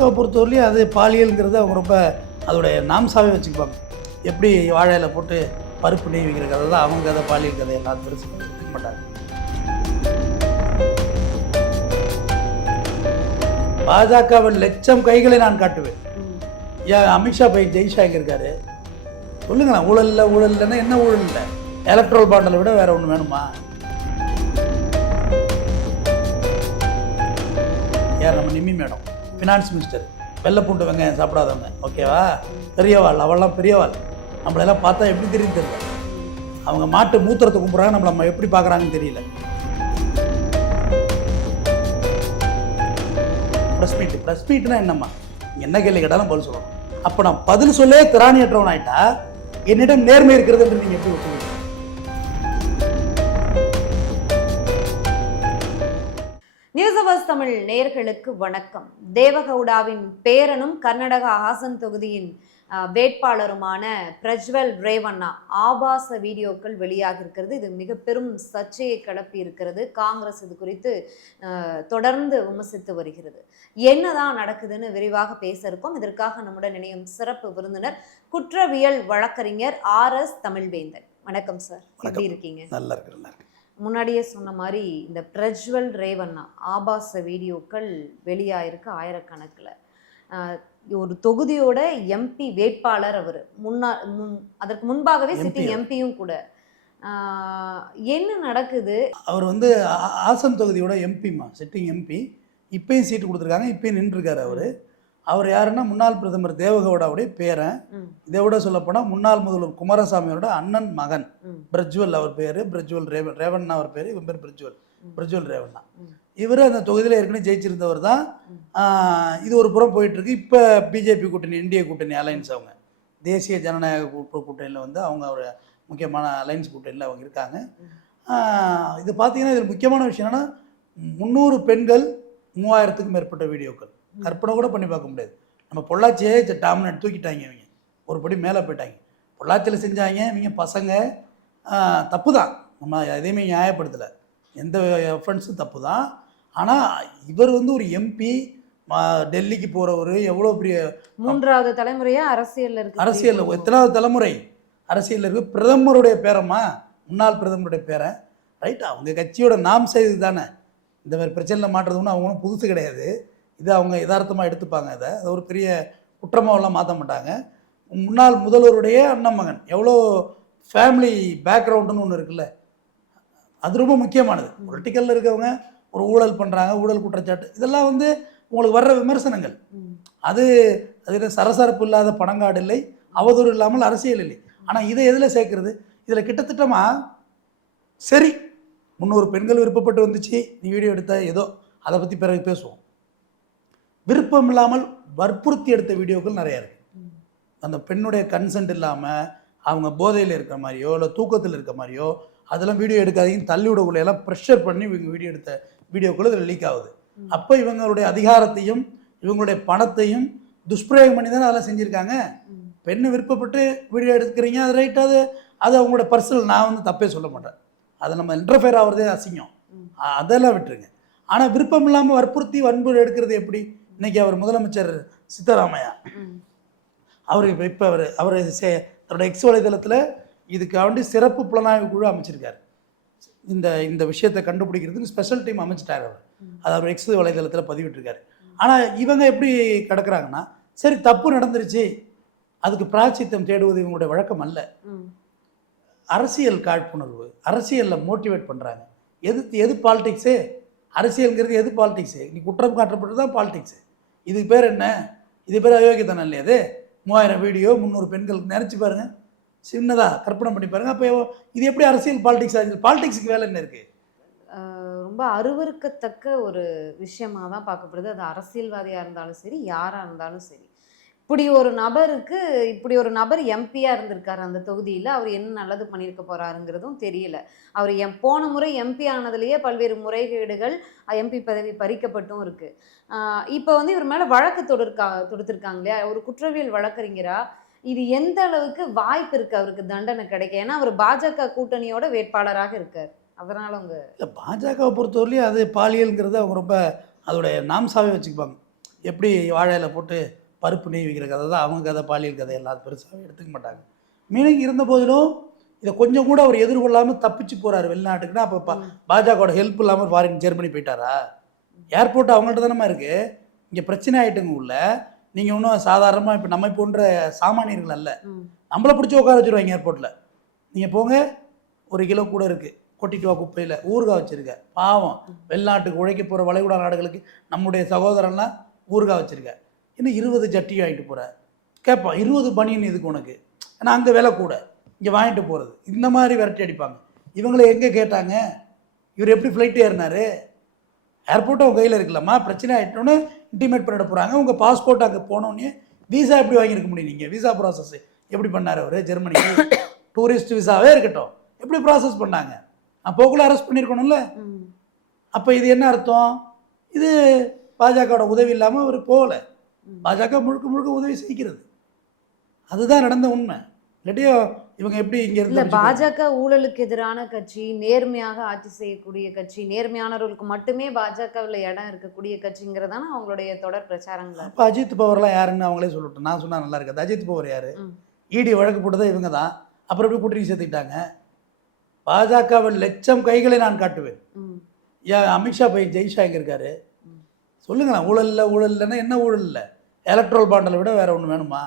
பாஜகவை பொறுத்தவரையிலையும் அது பாலியல்ங்கிறது அவங்க ரொம்ப அதோடைய நாம்சாவே வச்சுக்குவாங்க. எப்படி வாழையில போட்டு பருப்பு நெய் வைக்கிற கதை தான் அவங்க கதை, பாலியல் கதை எல்லாம் பெருசு இருக்க மாட்டாங்க. பாஜகவின் லட்சம் கைகளை நான் காட்டுவேன். ஏன் அமித்ஷா பையன் ஜெய்ஷா எங்கே இருக்காரு சொல்லுங்களேன். ஊழல் இல்லை, ஊழல் இல்லைன்னா என்ன ஊழல் இல்லை? எலக்ட்ரல் பாண்டலை விட வேற ஒன்று வேணுமா? யார் நம்ம நிம்மி மேடம், ஃபினான்ஸ் மினிஸ்டர், வெள்ளைப்பூண்டு வெங்காயம் சாப்பிடாதவங்க, ஓகேவா? பெரியவாள், அவள்லாம் பெரியவாள். நம்மளெல்லாம் பார்த்தா எப்படி தெரியும் தெரியல. அவங்க மாட்டு மூத்திரத்தை கும்பிட்றாங்க, நம்ம எப்படி பார்க்குறாங்கன்னு தெரியல. ப்ரெஸ் மீட்னா என்னம்மா? என்ன கேள்வி கேட்டாலும் பதில் சொல்லணும். அப்போ நான் பதில் சொல்லே திராணியற்றவன் ஆயிட்டா என்னிடம் நேர்மை இருக்கிறது என்று நீங்கள் எப்படி ஒத்துவீங்க? நியூஸ் அவர்ஸ் தமிழ் நேயர்களுக்கு வணக்கம். தேவகவுடாவின் பேரனும் கர்நாடக ஹாசன் தொகுதியின் வேட்பாளருமான பிரஜ்வல் ரேவண்ணா ஆபாச வீடியோக்கள் வெளியாக இருக்கிறது. இது மிக பெரும் சர்ச்சையை கிளப்பி இருக்கிறது. காங்கிரஸ் இது குறித்து தொடர்ந்து விமர்சித்து வருகிறது. என்னதான் நடக்குதுன்னு விரிவாக பேச இருக்கோம். இதற்காக நம்முடன் இணையும் சிறப்பு விருந்தினர் குற்றவியல் வழக்கறிஞர் RS தமிழ்வேந்தன். வணக்கம் சார், எப்படி இருக்கீங்க? நல்லா இருக்கு. முன்னாடியே சொன்ன மாதிரி இந்த பிரஜ்வல் ரேவண்ணா ஆபாச வீடியோக்கள் வெளியாயிருக்கு ஆயிரக்கணக்கில். ஒரு தொகுதியோட MP வேட்பாளர் அவர், அதற்கு முன்பாகவே சிட்டிங் MPயும் கூட. என்ன நடக்குது? அவர் ஆசன் தொகுதியோட எம்பிமா, சிட்டிங் MP. இப்பயும் சீட்டு கொடுத்துருக்காங்க, இப்பயும் நின்றுருக்காரு. அவர் யாருன்னா முன்னாள் பிரதமர் தேவகவுடாவுடைய பேரன். இதை விட சொல்லப்போனால் முன்னாள் முதல்வர் குமாரசாமியோட அண்ணன் மகன் பிரஜ்வல். அவர் பேர் பிரஜ்வல் ரேவண்ணா. அவர் பேர், இவன் பேர் பிரஜ்வல் ரேவண்ணா. இவர் அந்த தொகுதியில் ஏற்கனவே ஜெயிச்சிருந்தவர் தான். இது ஒரு புறம் போயிட்டுருக்கு. இப்போ பிஜேபி கூட்டணி, இந்திய கூட்டணி அலையன்ஸ், அவங்க தேசிய ஜனநாயக கூட்டணியில் அவங்க ஒரு முக்கியமான அலையன்ஸ் கூட்டணியில் அவங்க இருக்காங்க. இது பார்த்தீங்கன்னா இதில் முக்கியமான விஷயம் என்னென்னா 300 பெண்கள் 3000க்கும் மேற்பட்ட வீடியோக்கள். கற்பனை கூட பண்ணி பார்க்க முடியாது. நம்ம பொள்ளாச்சியே டாமினேட் தூக்கிட்டாங்க. இவங்க ஒரு படி மேலே போயிட்டாங்க. பொள்ளாச்சியில் செஞ்சாங்க இவங்க பசங்க. தப்பு தான், நம்ம எதையுமே நியாயப்படுத்தலை, எந்த ஒஃபென்ஸும் தப்பு தான். ஆனால் இவர் ஒரு MP, டெல்லிக்கு போகிறவர், எவ்வளோ பெரிய 3வது தலைமுறையாக அரசியலில் இருக்கு. அரசியலில் எத்தனாவது தலைமுறை அரசியலில் இருக்குது? பிரதமருடைய பேரம்மா, முன்னாள் பிரதமருடைய பேரன், ரைட்? அவங்க கட்சியோட நாம் செய்து தானே இந்த மாதிரி பிரச்சனையில் மாட்டுறதுன்னு அவங்க ஒன்றும் புதுசு கிடையாது. இது அவங்க யதார்த்தமாக எடுத்துப்பாங்க. அதை ஒரு பெரிய குற்றமாவெல்லாம் மாற்ற மாட்டாங்க. முன்னாள் முதல்வருடைய அண்ணன் மகன், எவ்வளோ ஃபேமிலி பேக்ரவுண்டுன்னு ஒன்று இருக்குல்ல, அது ரொம்ப முக்கியமானது. பொலிட்டிக்கலில் இருக்கவங்க ஒரு ஊழல் பண்ணுறாங்க, ஊழல் குற்றச்சாட்டு, இதெல்லாம் உங்களுக்கு வர்ற விமர்சனங்கள். அது சரசரப்பு இல்லாத பணங்காடு இல்லை, அவதூறு இல்லாமல் அரசியல் இல்லை. ஆனால் இதை எதில் சேர்க்கறது? இதில் கிட்டத்தட்டமா சரி 300 பெண்கள் விருப்பப்பட்டு வந்துச்சு, நீ வீடியோ எடுத்த ஏதோ அதை பற்றி பிறகு பேசுவோம். விருப்பம் இல்லாமல் வற்புறுத்தி எடுத்த வீடியோக்கள் நிறையா இருக்குது. அந்த பெண்ணுடைய கன்சென்ட் இல்லாமல் அவங்க போதையில் இருக்கிற மாதிரியோ இல்லை தூக்கத்தில் இருக்கிற மாதிரியோ அதெல்லாம் வீடியோ எடுக்காதீங்கன்னு தள்ளிவிடக்குள்ளையெல்லாம் ப்ரெஷர் பண்ணி இவங்க வீடியோ எடுத்த வீடியோக்கள் இதில் லீக் ஆகுது. அப்போ இவங்களுடைய அதிகாரத்தையும் இவங்களுடைய பணத்தையும் துஷ்பிரயோகம் பண்ணி தானே அதெல்லாம் செஞ்சுருக்காங்க. பெண்ணு விருப்பப்பட்டு வீடியோ எடுக்கிறீங்க, அது ரைட், அது அவங்களோட பர்சனல். நான் தப்பே சொல்ல மாட்டேன், அதை நம்ம இன்டர்ஃபியர் ஆகிறதே அசிங்கம், அதெல்லாம் விட்டுருங்க. ஆனால் விருப்பம் இல்லாமல் வற்புறுத்தி வன்பு எடுக்கிறது எப்படி? இன்றைக்கி அவர் முதலமைச்சர் சித்தராமையா அவருக்கு இப்போ அவர் தன்னோட எக்ஸ் வலைதளத்தில் இதுக்காண்டி சிறப்பு புலனாய்வு குழு அமைச்சிருக்காரு. இந்த விஷயத்தை கண்டுபிடிக்கிறதுக்கு ஸ்பெஷல் டீம் அமைச்சிட்டார் அவர். அது அவர் எக்ஸ் வலைதளத்தில் பதிவிட்டிருக்காரு. ஆனால் இவங்க எப்படி கிடக்குறாங்கன்னா, சரி தப்பு நடந்துருச்சு, அதுக்கு பிராயச்சித்தம் தேடுவது இவங்களுடைய வழக்கம் அல்ல. அரசியல் காழ்ப்புணர்வு, அரசியலில் மோட்டிவேட் பண்ணுறாங்க. எது பாலிடிக்ஸு? அரசியல்ங்கிறது எது பாலிடிக்ஸு? நீ குற்றம் காட்டப்பட்டு தான் பாலிடிக்ஸு. இதுக்கு பேர் என்ன? இது பேர் அயோக்கியத்தனம் இல்லையா? அது 3000 வீடியோ 300 பெண்களுக்கு நினச்சி பாருங்கள், சின்னதாக கற்பனை பண்ணி பாருங்கள். அப்போ இது எப்படி அரசியல் பாலிடிக்ஸ் ஆகுது? பாலிடிக்ஸுக்கு வேலை என்ன இருக்குது? ரொம்ப அருவருக்கத்தக்க ஒரு விஷயமாக தான் பார்க்கப்படுது. அது அரசியல்வாதியாக இருந்தாலும் சரி, யாராக இருந்தாலும் சரி. இப்படி ஒரு நபர் MP-யாக இருந்திருக்காரு அந்த தொகுதியில். அவர் என்ன நல்லது பண்ணியிருக்க போகிறாருங்கிறதும் தெரியல. அவர் போன முறை MP ஆனதுலேயே பல்வேறு முறைகேடுகள், MP பதவி பறிக்கப்பட்டும் இருக்குது. இப்போ இவர் மேலே வழக்கு தொடுத்திருக்காங்க இல்லையா, ஒரு குற்றவியல் வழக்கறிஞரா. இது எந்த அளவுக்கு வாய்ப்பு இருக்குது அவருக்கு தண்டனை கிடைக்க? ஏன்னா அவர் பாஜக கூட்டணியோட வேட்பாளராக இருக்கார். அதனால் இல்லை, பாஜகவை பொறுத்தவரையிலையும் அது பாலியல்ங்கிறது அவங்க ரொம்ப அதோடைய நாம்சாவே வச்சுக்குவாங்க. எப்படி வாழை இலை போட்டு பருப்பு நெய் வைக்கிற கதை தான் அவங்க கதை, பாலியல் கதை எல்லாம் பெருசாக எடுத்துக்க மாட்டாங்க. மீனிங் இருந்த போதிலும் இதை கொஞ்சம் கூட அவர் எதிர்கொள்ளாமல் தப்பிச்சு போகிறாரு வெளிநாட்டுக்குன்னா, அப்போ பாஜகவோட ஹெல்ப் இல்லாமல் ஃபாரின் ஜெர்மனி போயிட்டாரா? ஏர்போர்ட் அவங்கள்ட்ட தானே இருக்குது. இங்கே பிரச்சனை ஆகிட்டுங்க உள்ள. நீங்கள் இன்னும் சாதாரணமாக இப்போ நம்ம போன்ற சாமானியர்கள் அல்ல, நம்மளை பிடிச்சி உட்கார வச்சுருவாங்க ஏர்போர்ட்டில். நீங்கள் போங்க, 1 கிலோ கூட இருக்குது, கொட்டிட்டு வா குப்பையில், ஊறுகாய் வச்சுருக்க. பாவம், வெளிநாட்டுக்கு உழைக்க போகிற வளைகுடா நாடுகளுக்கு நம்முடைய சகோதரன்லாம் ஊறுகாய் வச்சுருக்க. இன்னும் 20 ஜட்டி வாங்கிட்டு போகிற கேட்பான். 20 பனியன் இதுக்கு உனக்கு, ஏன்னா அங்கே விலை கூட, இங்கே வாங்கிட்டு போகிறது. இந்த மாதிரி விரட்டி அடிப்பாங்க. இவங்களை எங்கே கேட்டாங்க? இவர் எப்படி ஃப்ளைட்டு ஏறினார்? ஏர்போர்ட்டு அவங்க கையில் இருக்கலாமா? பிரச்சனை ஆகிட்டோன்னு இன்டிமேட் பண்ணிட போகிறாங்க. உங்கள் பாஸ்போர்ட் அங்கே போனோடனே வீசா எப்படி வாங்கியிருக்க முடியும்? நீங்கள் வீசா ப்ராசஸ் எப்படி பண்ணார் அவர் ஜெர்மனிக்கு? டூரிஸ்ட் விசாவே இருக்கட்டும், எப்படி ப்ராசஸ் பண்ணாங்க? அப்போக்குள்ளே அரெஸ்ட் பண்ணியிருக்கணும்ல. அப்போ இது என்ன அர்த்தம்? இது பாஜகவோட உதவி இல்லாமல் அவர் போகலை. பாஜக முழுக்க முழுக்க உதவி செய்கிறது. அதுதான் நடந்த உண்மை. இல்லாட்டியோ இவங்க எப்படி இங்கே இல்லை, பாஜக ஊழலுக்கு எதிரான கட்சி, நேர்மையாக ஆட்சி செய்யக்கூடிய கட்சி, நேர்மையானவர்களுக்கு மட்டுமே பாஜகவில் இடம் இருக்கக்கூடிய கட்சிங்கிறதான அவங்களுடைய தொடர் பிரச்சாரங்கள். அப்போ அஜித் பவர்லாம் யாருன்னு அவங்களே சொல்லட்டும். நான் சொன்னால் நல்லா இருக்காது. அஜித் பவர் யார்? இடி வழக்கு போட்டதே இவங்க தான். அப்புறம் எப்படி கூட்டணி சேர்த்துக்கிட்டாங்க? பாஜகவில் லட்சம் கைகளை நான் காட்டுவேன். ஏன் அமித்ஷா போய் ஜெய்ஷா எங்கே இருக்காரு? சொல்லுங்களேன். ஊழல் இல்லை, ஊழல் இல்லைன்னா என்ன ஊழல் இல்லை? எலக்ட்ரல் பாண்டில் விட வேறு ஒன்று வேணுமா?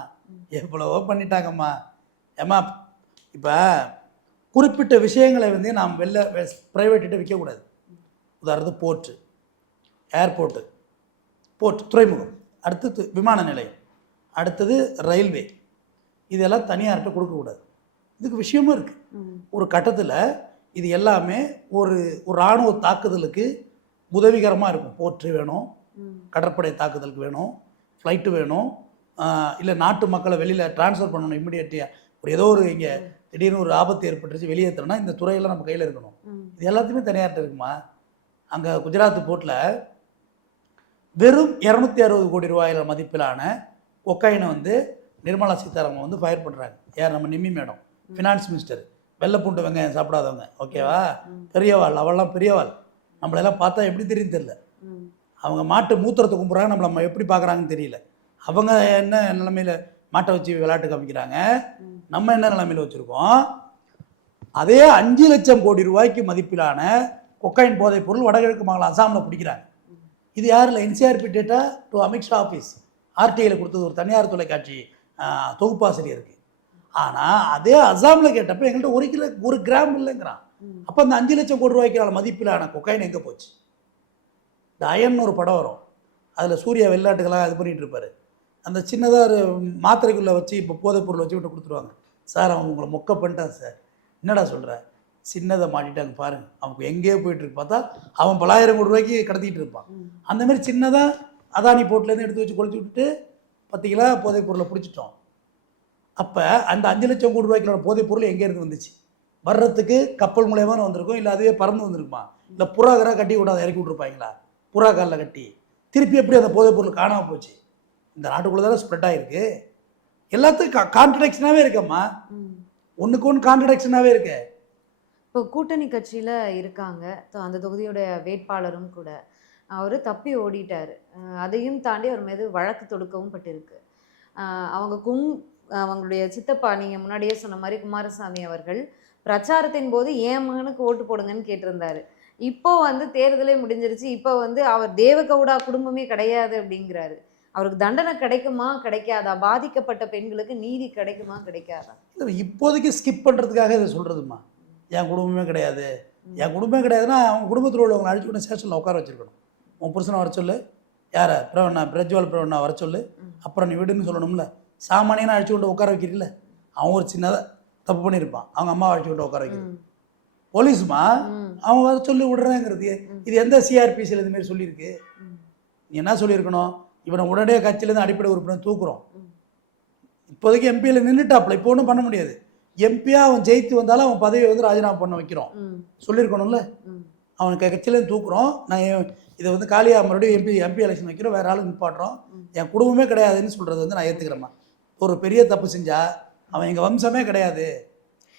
எவ்வளவோ பண்ணிட்டாங்கம்மா. ஏம்மா, இப்போ குறிப்பிட்ட விஷயங்களை வந்து நாம் ப்ரைவேட்டிட்ட விற்கக்கூடாது. உதாரணத்துக்கு போர்ட்டு, ஏர்போர்ட்டு, துறைமுகம், அடுத்தது விமான நிலையம், அடுத்தது ரயில்வே, இதெல்லாம் தனியார்கிட்ட கொடுக்கக்கூடாது. இதுக்கு விஷயமும் இருக்குது. ஒரு கட்டத்தில் இது எல்லாமே ஒரு இராணுவ தாக்குதலுக்கு உதவிகரமாக இருக்கும். போர்ட்டு வேணும், கடற்படை தாக்குதலுக்கு வேணும், ஃப்ளைட்டு வேணும், இல்லை நாட்டு மக்களை வெளியில் ட்ரான்ஸ்ஃபர் பண்ணணும் இம்மிடியேட்டியாக. ஏதோ ஒரு இங்கே திடீர்னு ஒரு ஆபத்து ஏற்பட்டுருச்சு, வெளியேற்றணும்னா இந்த துறையெல்லாம் நம்ம கையில் இருக்கணும். இது எல்லாத்தையுமே தனியார்கிட்ட இருக்குமா? அங்கே குஜராத் போர்ட்டில் வெறும் 260 கோடி ரூபாயில் மதிப்பிலான கொக்கைனை வந்து நிர்மலா சீதாராமன் வந்து ஃபயர் பண்ணுறாங்க. யார்? நம்ம நிம்மி மேடம், ஃபினான்ஸ் மினிஸ்டர். வெள்ளைப்பூண்டு வெங்காயம் சாப்பிடாதவங்க, ஓகேவா? பெரியவாள், அவள்லாம் பெரியவாள். நம்மளெல்லாம் பார்த்தா எப்படி தெரியும் தெரியல. அவங்க மாட்டு மூத்திரத்தை கும்பிட்றாங்க, நம்ம எப்படி பார்க்குறாங்கன்னு தெரியல. அவங்க என்ன நிலைமையில் மாட்டை வச்சு விளையாட்டு காமிக்கிறாங்க, நம்ம என்ன நிலைமையில் வச்சுருக்கோம்? அதே 5 லட்சம் கோடி ரூபாய்க்கு மதிப்பிலான கொக்கைன் போதைப் பொருள் வடகிழக்கு மாநிலம் அசாமில் பிடிக்கிறாங்க. இது யாரில்? NCRB data to Amit Shah office, ஆர்டிஐயில் கொடுத்தது ஒரு தனியார் தொலைக்காட்சி தொகுப்பாசிரியருக்கு. ஆனால் அதே அசாமில் கேட்டப்போ எங்கள்கிட்ட 1 கிராம் இல்லைங்கிறான். அப்போ அந்த 5 லட்சம் கோடி ரூபாய்க்கான மதிப்பிலான கொக்கைன் எங்கே போச்சு? இந்த அயன்னு ஒரு படம் வரும், அதில் சூர்யா வெளிநாட்டுகளாக இது பண்ணிகிட்டு இருப்பார். அந்த சின்னதாக ஒரு மாத்திரைக்குள்ளே வச்சு இப்போ போதைப் பொருளை வச்சு விட்டு கொடுத்துருவாங்க. சார், அவன் உங்களை மொக்க பண்ணிட்டான் சார். என்னடா சொல்கிற? சின்னதை மாட்டிட்டாங்க பாருங்க, அவனுக்கு எங்கேயோ போயிட்டுருக்கு. பார்த்தா அவன் 10,000 கோடி ரூபாய்க்கு கடத்திட்டு இருப்பான். அந்தமாதிரி சின்னதாக அதானி போர்ட்லேருந்து எடுத்து வச்சு கொளுத்தி விட்டுட்டு 10 கிலோ போதைப் பொருளை பிடிச்சிட்டோம். அப்போ அந்த 5 லட்சம் கோடி ரூபாய்க்கான போதைப் பொருள் எங்கேருந்து வந்துச்சு? வர்றதுக்கு கப்பல் மூலயமா வந்திருக்கும், இல்லை அதுவே பறந்து வந்திருக்குமா? இல்லை புறாகராக கட்டி விடாத இறக்கி விட்ருப்பாங்களா? புறா காலில் கட்டி திருப்பி எப்படி அந்த போதைப் பொருள் காணாமல் போச்சு? இந்த நாட்டுக்குள்ளே தானே ஸ்ப்ரெட் ஆகிருக்கு. எல்லாத்துக்கும் கான்ட்ரடிக்ஷனாகவே இருக்கம்மா, ஒன்றுக்கு ஒன்று கான்ட்ரடிக்ஷனாகவே இருக்கு. இப்போ கூட்டணி கட்சியில் இருக்காங்க, அந்த தொகுதியோட வேட்பாளரும் கூட அவர் தப்பி ஓடிட்டார். அதையும் தாண்டி அவர் மீது வழக்கு தொடுக்கவும் பட்டிருக்கு. அவங்களுடைய சித்தப்பா, நீங்கள் முன்னாடியே சொன்ன மாதிரி குமாரசாமி அவர்கள் பிரச்சாரத்தின் போது என் மகனுக்கு ஓட்டு போடுங்கன்னு கேட்டிருந்தாரு. இப்போ வந்து தேர்தலே முடிஞ்சிருச்சு, இப்போ வந்து அவர் தேவகவுடா குடும்பமே கிடையாது அப்படிங்கிறாரு. அவருக்கு தண்டனை கிடைக்குமா கிடைக்காதா? பாதிக்கப்பட்ட பெண்களுக்கு நீதி கிடைக்குமா கிடைக்காதா? இல்லை, இப்போதைக்கு ஸ்கிப் பண்ணுறதுக்காக இதை சொல்கிறதுமா. என் குடும்பமே கிடையாது, என் குடும்பமே கிடையாதுன்னா அவங்க குடும்பத்தில் உள்ளவங்களை அழிச்சு கொண்டு ஸ்டேஷனில் உட்கார வச்சுருக்கணும். உன் புருஷனை வர சொல்லு, யாரை? பிரஜ்வால் பிரவண்ணா வர சொல்லு, அப்புறம் நீ விடுன்னு சொல்லணும்ல. சாமானியனை அழிச்சு கொண்டு உட்கார வைக்கிறீங்கள, அவன் ஒரு சின்னதாக தப்பு பண்ணியிருப்பான், அவங்க அம்மா அழிச்சு கொண்டு உட்கார வைக்கிறது. போலீஸ்மா அவங்க வர சொல்லி விடுறேங்கிறது. இது எந்த சிஆர்பிசியில் இதுமாரி சொல்லியிருக்கு? நீ என்ன சொல்லியிருக்கணும்? இவனை உடனே கட்சியிலேருந்து அடிப்படை உறுப்பினர் தூக்குறோம். இப்போதைக்கு எம்பியில் நின்றுட்டாப்ல, இப்போ ஒன்றும் பண்ண முடியாது. எம்பியாக அவன் ஜெயித்து வந்தாலும் அவன் பதவியை வந்து ராஜினாமா பண்ண வைக்கிறோம் சொல்லியிருக்கணும்ல. அவனுக்கு கட்சியிலேருந்து தூக்குறோம், நான் இதை வந்து காலியாக மறுபடியும் எம்பி எலெக்ஷன் வைக்கிறோம், வேறு ஆளும் நிப்பாட்டுறோம், என் குடும்பமே கிடையாதுன்னு சொல்கிறது வந்து நான் ஏற்றுக்கிறேம்மா. ஒரு பெரிய தப்பு செஞ்சால் அவன் எங்கள் வம்சமே கிடையாது.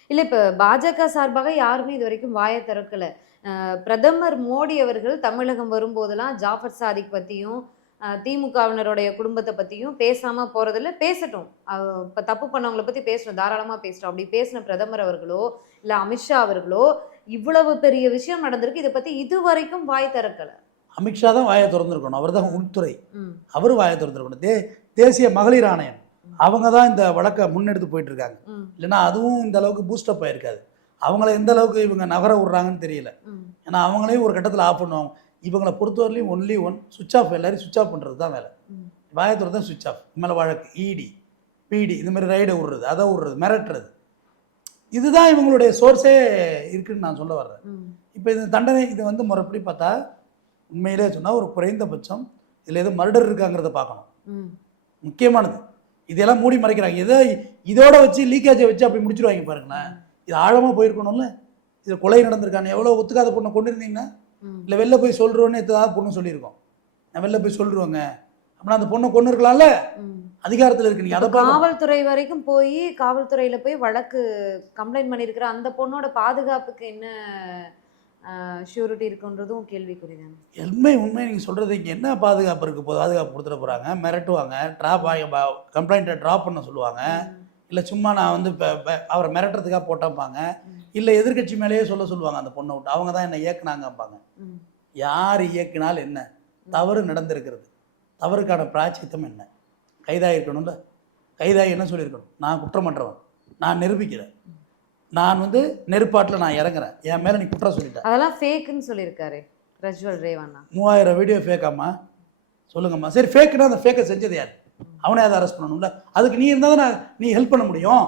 இல்லை, இப்போ பாஜக சார்பாக யாருமே இது வரைக்கும் வாயை திறக்கலை. பிரதமர் மோடி அவர்கள் தமிழகம் வரும்போதெல்லாம் ஜாஃபர் சாதிக் பற்றியும் திமுகவினருடைய குடும்பத்தை பத்தியும் பேசாம போறதில்ல. பேசட்டும். இப்ப தப்பு பண்ணவங்கள பத்தி பேசணும், தாராளமா பேசட்டும். அப்படி பேசின பிரதமர் அவர்களோ இல்ல அமித்ஷா அவர்களோ இவ்வளவு பெரிய விஷயம் நடந்திருக்கு, இதை பத்தி இதுவரைக்கும் வாய் திறக்கல. அமித்ஷா தான் வாயை திறந்துருக்கணும், அவர் தான் உள்துறை, ம். அவரும் வாயை திறந்துருக்கணும். தேசிய மகளிர் ஆணையம் அவங்க தான் இந்த வழக்கை முன்னெடுத்து போயிட்டு இருக்காங்க. ம். இல்லைன்னா அதுவும் இந்த அளவுக்கு பூஸ்டப் ஆயிருக்காது. அவங்கள எந்த அளவுக்கு இவங்க நகர விடுறாங்கன்னு தெரியல. ம். ஏன்னா அவங்களையும் ஒரு கட்டத்தில் ஆஃப் பண்ணுவாங்க. இவங்களை பொறுத்தவரையிலையும் ஒன்லி ஒன் சுவிச் ஆஃப், எல்லாரையும் சுவிச் ஆஃப் பண்ணுறது தான் வேலை. ம். வாயத்துறை தான் சுவிச் ஆஃப். மேலே வழக்கு, இடி, பிடி, இந்த மாதிரி ரைடை விடுறது, அதை விடுறது, மிரட்டுறது, இதுதான் இவங்களுடைய சோர்ஸே இருக்குன்னு நான் சொல்ல வர்றேன். ம். இப்போ இந்த தண்டனை இது வந்து முறைப்படி பார்த்தா உண்மையிலே சொன்னால் ஒரு குறைந்தபட்சம் இதில் எதுவும் மர்டர் இருக்காங்கிறத பார்க்கணும். ம். முக்கியமானது இதெல்லாம் மூடி மறைக்கிறாங்க. எதோ இதோட வச்சு லீக்கேஜை வச்சு அப்படி முடிச்சிருவாங்க பாருங்களேன். இது ஆழமாக போயிருக்கணும்ல. இது கொலை நடந்திருக்கானு எவ்வளோ ஒத்துக்காத பொண்ணை கொண்டு இருந்தீங்கன்னா, ம். இல்லை வெளில போய் சொல்கிறோன்னு எதாவது பொண்ணு சொல்லியிருக்கோம், நான் வெளில போய் சொல்லிடுவாங்க அப்படின்னா அந்த பொண்ணை கொண்டு இருக்கலாம்ல. ம். அதிகாரத்தில் இருக்கு. நீங்கள் அதை பார்க்க காவல்துறை வரைக்கும் போய் காவல்துறையில போய் வழக்கு கம்ப்ளைண்ட் பண்ணியிருக்கிற அந்த பொண்ணோட பாதுகாப்புக்கு என்ன ஷூரிட்டி இருக்குன்றதும் கேள்விக்குறிதானே. உண்மை நீங்கள் சொல்கிறது இங்கே என்ன பாதுகாப்பு இருக்குது? பாதுகாப்பு கொடுத்துட போகிறாங்க, மிரட்டுவாங்க, கம்ப்ளைண்ட்டை ட்ராப் பண்ண சொல்லுவாங்க, இல்லை சும்மா நான் வந்து இப்போ அவரை மிரட்டுறதுக்காக போட்டப்பாங்க, இல்லை எதிர்கட்சி மேலேயே சொல்லுவாங்க அந்த பொண்ணை விட்டு, அவங்க தான் என்னை இயக்குனாங்கப்பாங்க. யார் இயக்குனால் என்ன? தவறு நடந்திருக்கிறது, தவறுக்கான பிராச்சித்தம் என்ன? கைதாகிருக்கணும்ல. கைதாகி என்ன சொல்லியிருக்கணும்? நான் குற்றமற்றவன், நான் நிரூபிக்கிறேன், நான் வந்து நெருப்பாட்டில் நான் இறங்குறேன், என் மேலே நீ குற்றம் சொல்லிட்டேன். அதெல்லாம் ஃபேக்குன்னு சொல்லியிருக்காரு பிரஜ்வல் ரேவண்ணா. 3000 வீடியோ ஃபேக்காம்மா? சொல்லுங்கம்மா. சரி, ஃபேக்குன்னா அந்த ஃபேக்கை செஞ்சது யார்? அவனே அதை அரெஸ்ட் பண்ணணும்ல. அதுக்கு நீ இருந்தால் தான் நீ ஹெல்ப் பண்ண முடியும்.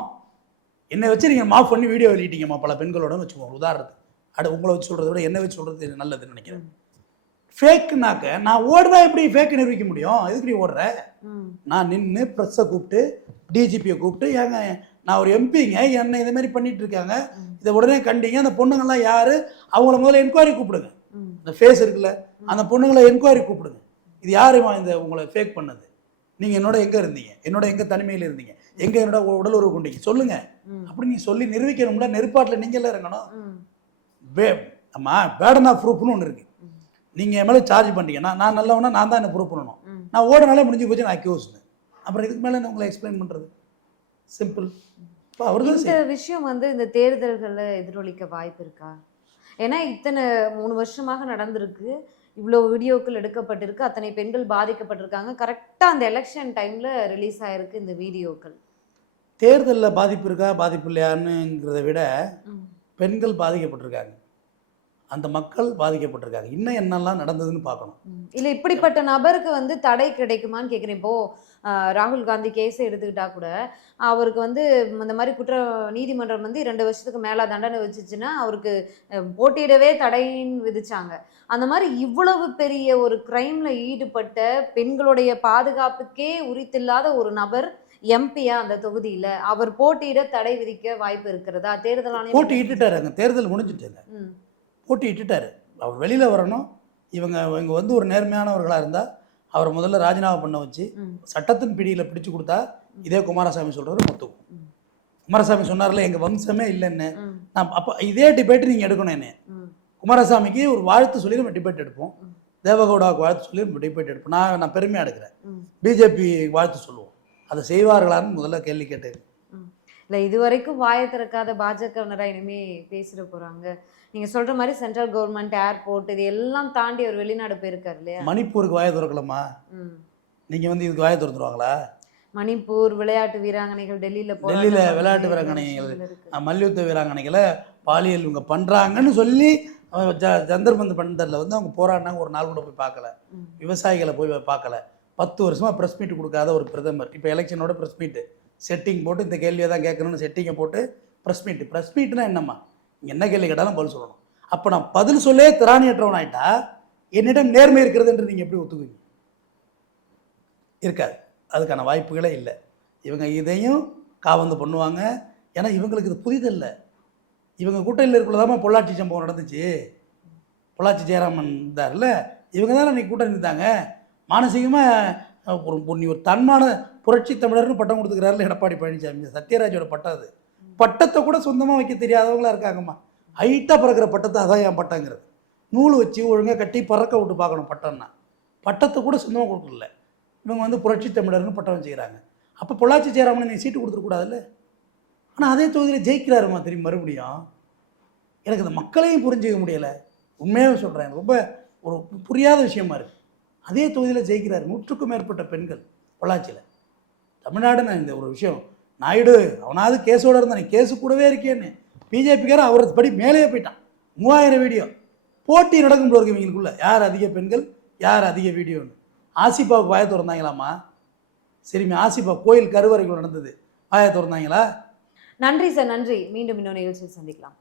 என்னை வச்சு நீங்கள் மாஃப் பண்ணி வீடியோ வெளியிட்டீங்கம்மா பல பெண்களோட வச்சுக்கோங்க உதாரணத்துக்கு. உங்களை வச்சு சொல்கிறத விட என்னை வச்சு சொல்கிறது நல்லதுன்னு நினைக்கிறேன். ஃபேக்குனாக்க நான் ஓடுனா எப்படி ஃபேக்கு நிரூபிக்க முடியும்? எதுக்கு நீ ஓடுற? நான் நின்று ப்ரெஸ்ஸை கூப்பிட்டு டிஜிபியை கூப்பிட்டு, ஏங்க நான் ஒரு எம்பிங்க, என்னை இதை மாதிரி பண்ணிட்டு இருக்காங்க, இதை உடனே கண்டிங்க, அந்த பொண்ணுங்கள்லாம் யார், அவங்கள முதல்ல என்கொயரி கூப்பிடுங்க. இந்த ஃபேஸ் இருக்குல்ல, அந்த பொண்ணுங்களை என்கொயரி கூப்பிடுங்க. இது யாருமா இந்த உங்களை ஃபேக் பண்ணது? நீங்கள் என்னோட எங்கே இருந்தீங்க, என்னோட எங்கே தனிமையில் இருந்தீங்க, எங்கே என்னோட உடல் உறவு கொண்டீங்க சொல்லுங்கள் அப்படி நீ சொல்லி நிரூபிக்கணும்ல. நெருப்பாட்டில் நீங்களே இறங்கணும். அம்மா பேர்டன் ஆஃப் ப்ரூஃப்னு ஒன்று இருக்குது. நீங்கள் என் மேலே சார்ஜ் பண்ணிட்டீங்க, நான் நல்லவனா, நான் தான் என்ன ப்ரூவ் பண்ணணும். நான் ஓடனாலே முடிஞ்சு போச்சு, நான் அக்யூஸ்னு. அப்புறம் இதுக்கு மேலே உங்களை எக்ஸ்பிளைன் பண்ணுறது சிம்பிள். இப்போ அவர்தான் இந்த விஷயம் வந்து இந்த தேர்தல்களில் எதிரொலிக்க வாய்ப்பு இருக்கா? ஏன்னா இத்தனை 3 வருஷமாக நடந்திருக்கு, இவ்வளோ வீடியோக்கள் எடுக்கப்பட்டிருக்கு, அத்தனை பெண்கள் பாதிக்கப்பட்டிருக்காங்க, கரெக்டாக அந்த எலெக்ஷன் டைமில் ரிலீஸ் ஆகிருக்கு இந்த வீடியோக்கள். தேர்தலில் பாதிப்பு இருக்கா பாதிப்பு இல்லையானுங்கிறத விட பெண்கள் பாதிக்கப்பட்டிருக்காங்க, அந்த மக்கள் பாதிக்கப்பட்டிருக்காங்க. இன்னும் என்னெல்லாம் நடந்ததுன்னு பார்க்கணும். இல்லை இப்படிப்பட்ட நபருக்கு வந்து தடை கிடைக்குமான்னு கேட்குறேன். இப்போது ராகுல் காந்தி கேஸை எடுத்துக்கிட்டா கூட அவருக்கு வந்து இந்த மாதிரி நீதிமன்றம் வந்து 2 வருஷத்துக்கு மேலே தண்டனை வச்சுச்சுன்னா அவருக்கு போட்டியிடவே தடைன்னு விதிச்சாங்க. அந்த மாதிரி இவ்வளவு பெரிய ஒரு கிரைம்ல ஈடுபட்ட பெண்களுடைய பாதுகாப்புக்கே உரித்தில்லாத ஒரு நபர் எம்பியா அந்த தொகுதியில் அவர் போட்டியிட தடை விதிக்க வாய்ப்பு இருக்கிறதா? தேர்தல் ஆணையம் போட்டியிட்டுட்டாருங்க, தேர்தல் முடிஞ்சுட்டுங்க, போட்டியிட்டுட்டாரு. அவர் வெளியில் வரணும். இவங்க வந்து ஒரு நேர்மையானவர்களாக இருந்தால் அவரை முதல்ல ராஜினாமா பண்ண வச்சு சட்டத்தின் பிடியில் பிடிச்சு கொடுத்தா இதே குமாரசாமி சொல்கிறது ஒத்துக்கும். குமாரசாமி சொன்னார்ல எங்கள் வம்சமே இல்லைன்னு. நான் அப்போ இதே டிபேட் நீங்கள் எடுக்கணும். என்ன குமாரசாமிக்கு ஒரு வாழ்த்து சொல்லி நம்ம டிபேட் எடுப்போம், தேவகவுடாவுக்கு வாழ்த்து சொல்லி நம்ம டிபேட் எடுப்போம். நான் பெருமையாக எடுக்கிறேன். பிஜேபி வாழ்த்து சொல்லுவோம், அதை செய்வார்களான்னு முதல்ல கேள்வி கேட்டு. இல்லை இதுவரைக்கும் வாயை திறக்காத பாஜகவினரா இனிமே பேசிட போகிறாங்க. நீங்கள் சொல்கிற மாதிரி சென்ட்ரல் கவர்மெண்ட், ஏர்போர்ட், இது எல்லாம் தாண்டி ஒரு வெளிநாடு போயிருக்காரு இல்லையா? மணிப்பூருக்கு வாயை திறக்கலாமா? நீங்கள் வந்து இதுக்கு வாயை திறந்துருவாங்களா? மணிப்பூர் விளையாட்டு வீராங்கனைகள் டெல்லியில் விளையாட்டு வீராங்கனைகள், மல்யுத்த வீராங்கனைகளை பாலியல் இவங்க பண்ணுறாங்கன்னு சொல்லி ஜந்தர்பந்த் பண்டரில் வந்து அவங்க போராடினாங்க. ஒரு நாள் கூட போய் பார்க்கல, விவசாயிகளை போய் பார்க்கல. 10 வருஷமாக ப்ரெஸ் மீட் கொடுக்காத ஒரு பிரதமர் இப்போ எலெக்ஷனோட ப்ரெஸ் மீட்டு செட்டிங் போட்டு இந்த கேள்வியை தான் கேட்கணும்னு செட்டிங்கை போட்டு ப்ரெஸ் மீட்னா என்னம்மா? நீங்கள் என்ன கேள்வி கேட்டாலும் பதில் சொல்லணும். அப்போ நான் பதில் சொல்லே திராணியற்றவன் ஆகிட்டா என்னிடம் நேர்மை இருக்கிறது என்று நீங்கள் எப்படி ஒத்துக்குவீங்க? இருக்காது, அதுக்கான வாய்ப்புகளே இல்லை. இவங்க இதையும் காவந்து பண்ணுவாங்க. ஏன்னா இவங்களுக்கு இது புதிதில்லை. இவங்க கூட்டணியில் இருக்கிறதாம பொள்ளாச்சி சம்பவம் நடந்துச்சு. பொள்ளாச்சி ஜெயராமன் இருந்தார்ல, இவங்க தானே அன்றைக்கி கூட்டணி இருந்தாங்க. மானசீகமாக ஒரு தன்மான புரட்சி தமிழர்னு பட்டம் கொடுத்துக்கிறாருல எடப்பாடி பழனிசாமி. சத்யராஜோட பட்டம் அது. பட்டத்தை கூட சொந்தமாக வைக்க தெரியாதவங்களா இருக்காங்கம்மா. ஹைட்டாக பறக்கிற பட்டத்தை அதான் என் பட்டங்கிறது. நூல் வச்சு ஒழுங்காக கட்டி பறக்க விட்டு பார்க்கணும் பட்டம்னா. பட்டத்தை கூட சொந்தமாக கொடுக்கல. இவங்க வந்து புரட்சி தமிழர்னு பட்டம் வச்சுக்கிறாங்க. அப்போ பொள்ளாச்சி ஜெயராமன் நீ சீட்டு கொடுத்துருக்கூடாதுல்ல. ஆனால் அதே தொகுதியில் ஜெயிக்கிறாருமா திரும்பி மறுபடியும். எனக்கு இந்த மக்களையும் புரிஞ்சிக்க முடியலை, உண்மையாக சொல்கிறேன். ரொம்ப ஒரு புரியாத விஷயமா இருக்குது. அதே தொகுதியில் ஜெயிக்கிறார். 100க்கும் மேற்பட்ட பெண்கள் பொள்ளாச்சியில். தமிழ்நாடுன்னு இந்த ஒரு விஷயம். நாயுடு அவனாவது கேஸோடு இருந்தான், நீ கேஸு கூடவே இருக்கேன்னு பிஜேபிக்காரன் அவரது படி மேலேயே போயிட்டான். 3000 வீடியோ போட்டி நடக்கும் போல இருக்கு இவங்களுக்குள்ள, யார் அதிக பெண்கள் யார் அதிக வீடியோன்னு. ஆசிஃபாவுக்கு வாயை திறந்தாங்களாமா? சரிம்மா, ஆசிஃபா கோயில் கருவறைக்குள்ள நடந்தது, வாயை திறந்தாங்களா? நன்றி சார், நன்றி. மீண்டும் இன்னொரு நிகழ்ச்சியில் சந்திக்கலாம்.